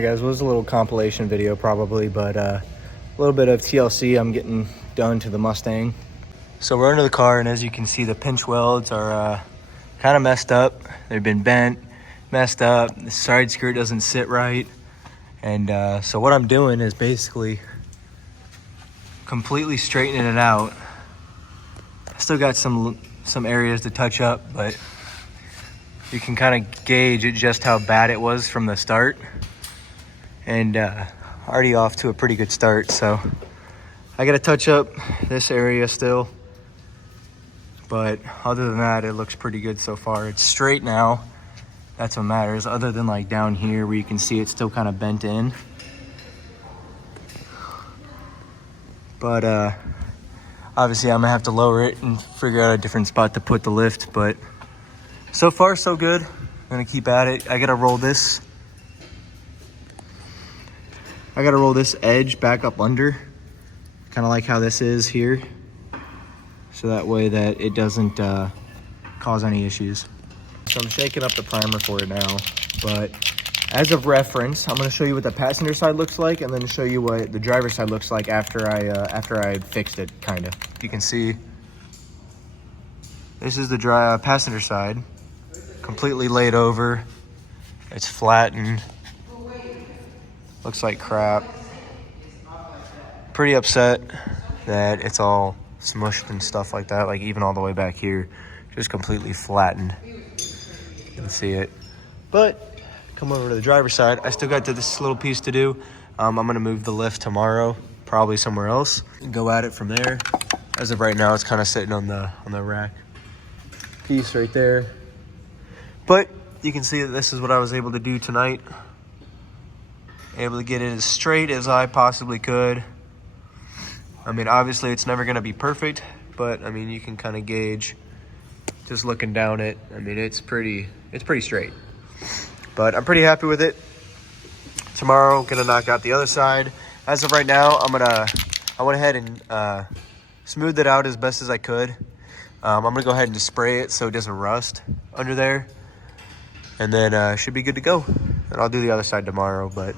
Alright guys, well, this is a little compilation video probably, but a little bit of TLC I'm getting done to the Mustang. So we're under the car, and as you can see, the pinch welds are kind of messed up. They've been bent, messed up. The side skirt doesn't sit right. And so what I'm doing is basically completely straightening it out. I still got some areas to touch up, but you can kind of gauge it just how bad it was from the start. And already off to a pretty good start. So I got to touch up this area still. But other than that, it looks pretty good so far. It's straight now. That's what matters, other than like down here where you can see it's still kind of bent in. But obviously I'm gonna have to lower it and figure out a different spot to put the lift. But so far so good. I'm gonna keep at it. I gotta roll this edge back up under, kind of like how this is here, so that way that it doesn't cause any issues. So I'm shaking up the primer for it now, but as of reference, I'm going to show you what the passenger side looks like, and then show you what the driver's side looks like after I fixed it, kind of. You can see this is the passenger side, completely laid over. It's flattened. Looks like crap. Pretty upset that it's all smushed and stuff like that, like even all the way back here, just completely flattened. You can see it. But come over to the driver's side. I still got this little piece to do. I'm gonna move the lift tomorrow, probably somewhere else, and go at it from there. As of right now, it's kind of sitting on the rack piece right there. But you can see that this is what I was able to do tonight. Able to get it as straight as I possibly could. I mean, obviously it's never gonna be perfect, but I mean, you can kind of gauge just looking down it. I mean, it's pretty straight, but I'm pretty happy with it. Tomorrow, gonna knock out the other side. As of right now, I went ahead and smoothed it out as best as I could. I'm gonna go ahead and just spray it so it doesn't rust under there, and then should be good to go. And I'll do the other side tomorrow, but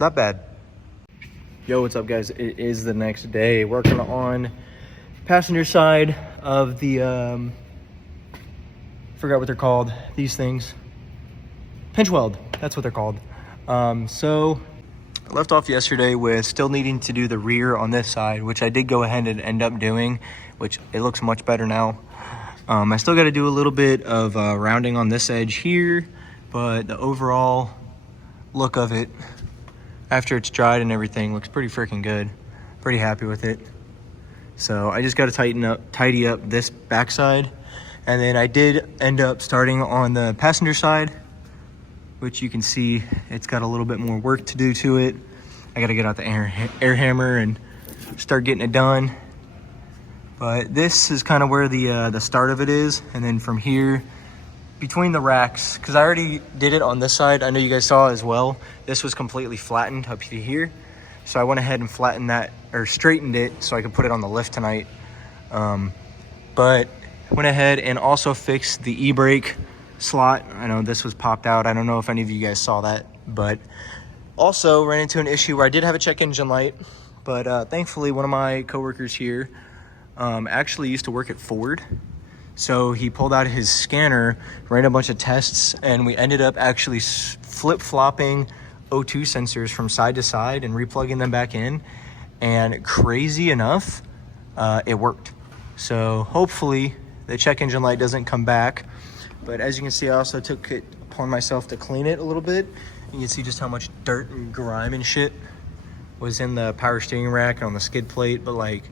not bad. Yo, what's up guys? It is the next day. Working on passenger side of the forgot what they're called, these things. Pinch weld, that's what they're called. So I left off yesterday with still needing to do the rear on this side, which I did go ahead and end up doing, which it looks much better now. I still got to do a little bit of rounding on this edge here, but the overall look of it after it's dried and everything looks pretty freaking good. Pretty happy with it. So I just got to tidy up this backside. And then I did end up starting on the passenger side, which you can see it's got a little bit more work to do to it. I got to get out the air hammer and start getting it done. But this is kind of where the start of it is. And then from here, between the racks, because I already did it on this side, I know you guys saw as well, this was completely flattened up to here. So I went ahead and flattened that, or straightened it, so I could put it on the lift tonight. But went ahead and also fixed the e-brake slot. I know this was popped out. I don't know if any of you guys saw that, but also ran into an issue where I did have a check engine light, but thankfully one of my coworkers here actually used to work at Ford. So he pulled out his scanner, ran a bunch of tests, and we ended up actually flip-flopping O2 sensors from side to side and replugging them back in. And crazy enough, it worked. So hopefully the check engine light doesn't come back. But as you can see, I also took it upon myself to clean it a little bit. You can see just how much dirt and grime and shit was in the power steering rack and on the skid plate. But like,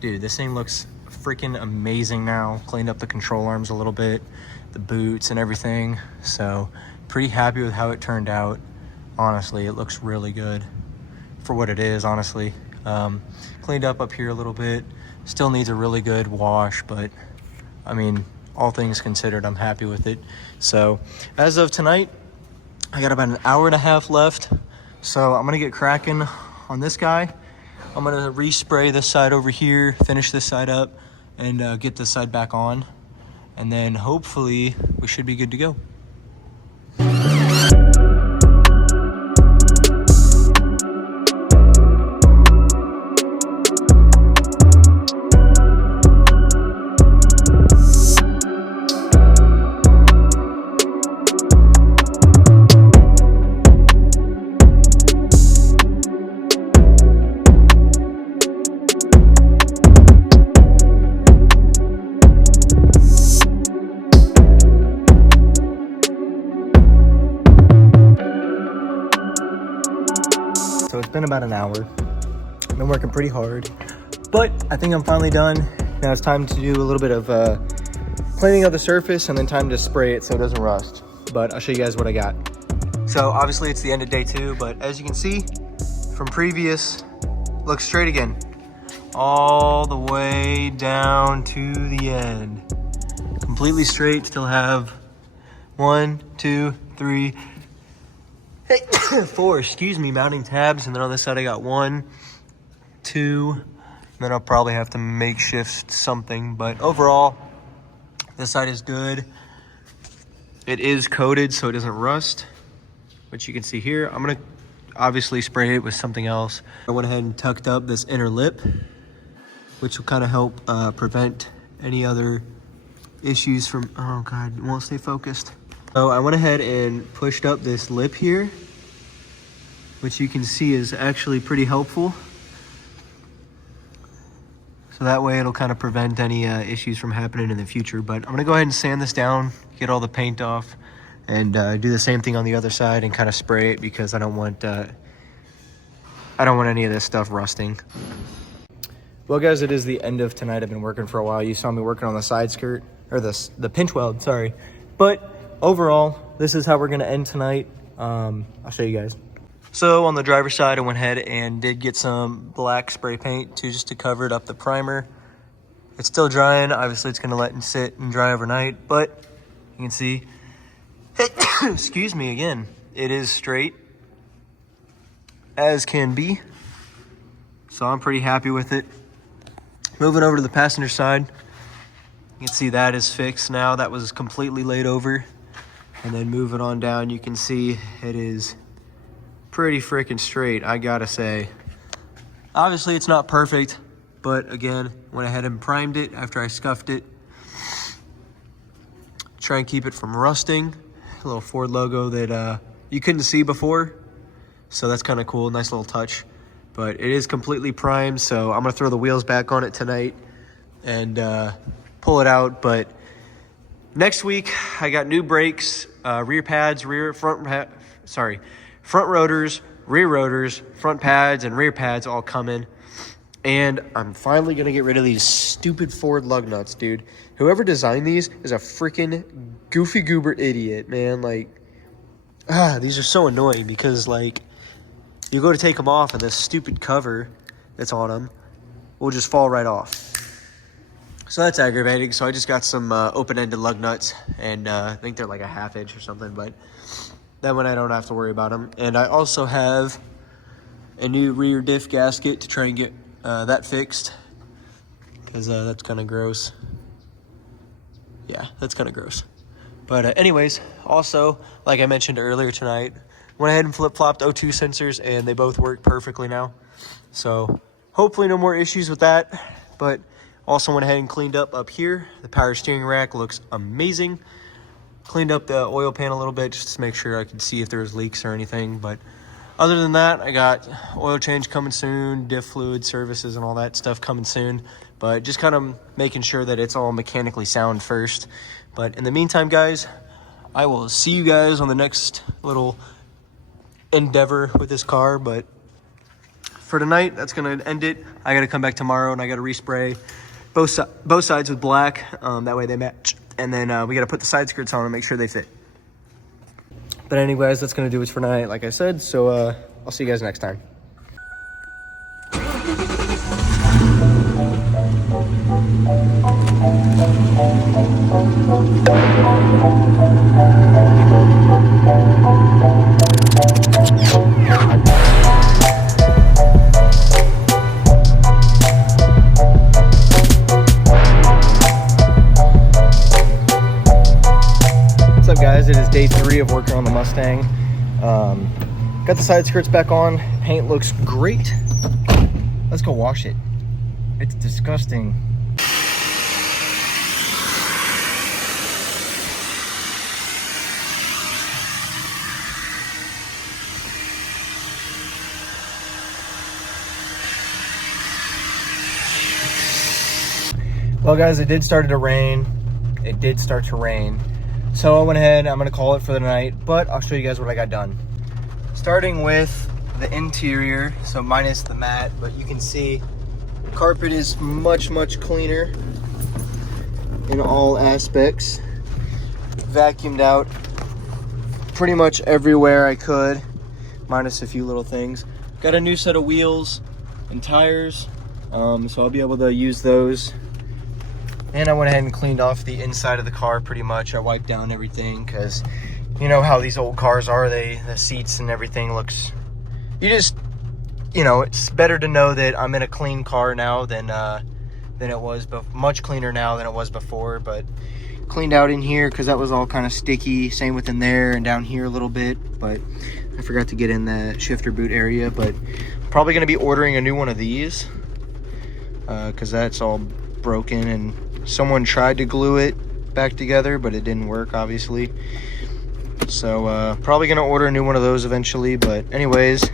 dude, this thing looks freaking amazing now. Cleaned up the control arms a little bit, the boots and everything. So pretty happy with how it turned out. Honestly, it looks really good for what it is, honestly. Cleaned up here a little bit. Still needs a really good wash, but I mean, all things considered, I'm happy with it. So as of tonight, I got about an hour and a half left. So I'm gonna get cracking on this guy. I'm gonna respray this side over here, finish this side up, and get this side back on. And then hopefully we should be good to go. been about an hour. I've been working pretty hard, but I think I'm finally done. Now it's time to do a little bit of cleaning of the surface and then time to spray it so it doesn't rust. But I'll show you guys what I got. So obviously it's the end of day 2, but as you can see from previous, looks straight again. All the way down to the end. Completely straight, still have 1, 2, 3, 4, excuse me, mounting tabs. And then on this side I got 1, 2, and then I'll probably have to makeshift something. But overall, this side is good. It is coated so it doesn't rust, which you can see here. I'm gonna obviously spray it with something else. I went ahead and tucked up this inner lip, which will kind of help prevent any other issues from, oh God, it won't stay focused. So I went ahead and pushed up this lip here, which you can see is actually pretty helpful. So that way it'll kind of prevent any issues from happening in the future. But I'm gonna go ahead and sand this down, get all the paint off, and do the same thing on the other side and kind of spray it because I don't want any of this stuff rusting. Well guys, it is the end of tonight. I've been working for a while. You saw me working on the side skirt, or the pinch weld, sorry. But overall, this is how we're gonna end tonight. I'll show you guys. So on the driver's side, I went ahead and did get some black spray paint just to cover it up the primer. It's still drying. Obviously it's gonna let it sit and dry overnight, but you can see, excuse me again, it is straight as can be. So I'm pretty happy with it. Moving over to the passenger side, you can see that is fixed now. That was completely laid over. And then moving on down, you can see it is pretty freaking straight, I gotta say. Obviously it's not perfect, but again, went ahead and primed it after I scuffed it. Try and keep it from rusting. A little Ford logo that you couldn't see before. So that's kind of cool, nice little touch. But it is completely primed, so I'm gonna throw the wheels back on it tonight and pull it out. But next week, I got new brakes, rear pads, front rotors, rear rotors, front pads, and rear pads all coming. And I'm finally gonna get rid of these stupid Ford lug nuts, dude. Whoever designed these is a freaking goofy goober idiot, man. Like, these are so annoying because, like, you go to take them off and this stupid cover that's on them will just fall right off. So that's aggravating. So I just got some open-ended lug nuts, and I think they're like a 1/2 inch or something, but that one I don't have to worry about them. And I also have a new rear diff gasket to try and get that fixed, because that's kind of gross. Yeah, that's kind of gross. But anyways, also, like I mentioned earlier tonight, went ahead and flip-flopped O2 sensors, and they both work perfectly now. So hopefully no more issues with that. But also went ahead and cleaned up here. The power steering rack looks amazing. Cleaned up the oil pan a little bit just to make sure I could see if there was leaks or anything. But other than that, I got oil change coming soon, diff fluid services and all that stuff coming soon. But just kind of making sure that it's all mechanically sound first. But in the meantime, guys, I will see you guys on the next little endeavor with this car. But for tonight, that's gonna end it. I gotta come back tomorrow and I gotta respray both sides with black, that way they match. And then we gotta put the side skirts on and make sure they fit. But anyways, that's gonna do it for tonight, like I said. So I'll see you guys next time. What's up, guys? It is day 3 of working on the Mustang. Got the side skirts back on. Paint looks great. Let's go wash it. It's disgusting. Well, guys, it did start to rain. It did start to rain. So I went ahead, I'm gonna call it for the night, but I'll show you guys what I got done. Starting with the interior, so minus the mat, but you can see the carpet is much cleaner in all aspects. Vacuumed out pretty much everywhere I could, minus a few little things. Got a new set of wheels and tires, so I'll be able to use those. And I went ahead and cleaned off the inside of the car pretty much. I wiped down everything because you know how these old cars are, the seats and everything looks, it's better to know that I'm in a clean car now than it was, but much cleaner now than it was before. But cleaned out in here because that was all kind of sticky. Same within there and down here a little bit, but I forgot to get in the shifter boot area. But probably going to be ordering a new one of these because that's all broken, and someone tried to glue it back together, but it didn't work, obviously. So probably going to order a new one of those eventually. But anyways,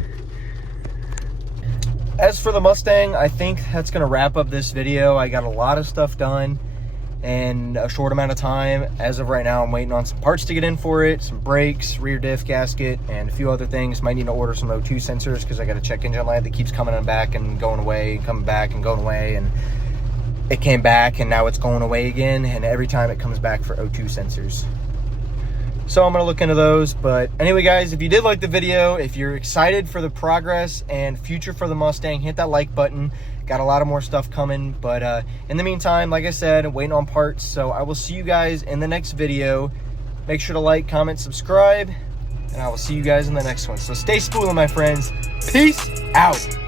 as for the Mustang, I think that's going to wrap up this video. I got a lot of stuff done in a short amount of time. As of right now, I'm waiting on some parts to get in for it, some brakes, rear diff gasket, and a few other things. Might need to order some O2 sensors because I got a check engine light that keeps coming on back and going away, and coming back and going away, and it came back and now it's going away again, and every time it comes back for O2 sensors. So I'm going to look into those. But anyway, guys, if you did like the video, if you're excited for the progress and future for the Mustang, hit that like button. Got a lot of more stuff coming. But in the meantime, like I said, I'm waiting on parts. So I will see you guys in the next video. Make sure to like, comment, subscribe, and I will see you guys in the next one. So stay spooling, my friends. Peace out.